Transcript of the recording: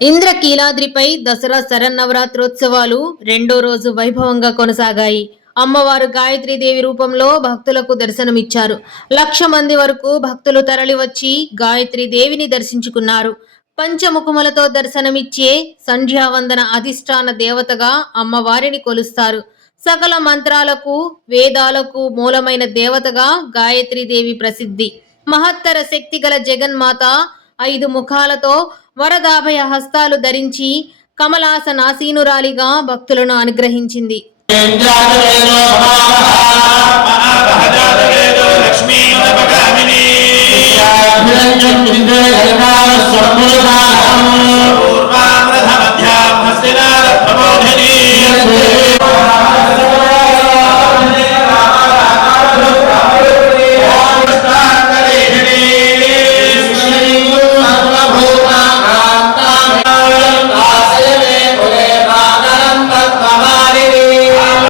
ఇంద్రకీలాద్రిపై దసరా శరన్నవరాత్రోత్సవాలు రెండో రోజు వైభవంగా కొనసాగాయి. అమ్మవారు గాయత్రీదేవి రూపంలో భక్తులకు దర్శనమిచ్చారు. 1,00,000 మంది వరకు భక్తులు తరలివచ్చి గాయత్రీదేవిని దర్శించుకున్నారు. పంచముఖములతో దర్శనమిచ్చే సంధ్యావందన అధిష్టాన దేవతగా అమ్మవారిని కొలుస్తారు. సకల మంత్రాలకు, వేదాలకు మూలమైన దేవతగా గాయత్రీదేవి ప్రసిద్ధి. మహత్తర శక్తిగల జగన్మాత 5 ముఖాలతో వరదాభయ హస్తాలు ధరించి కమలాసనాసీనురాలిగా భక్తులను అనుగ్రహించింది.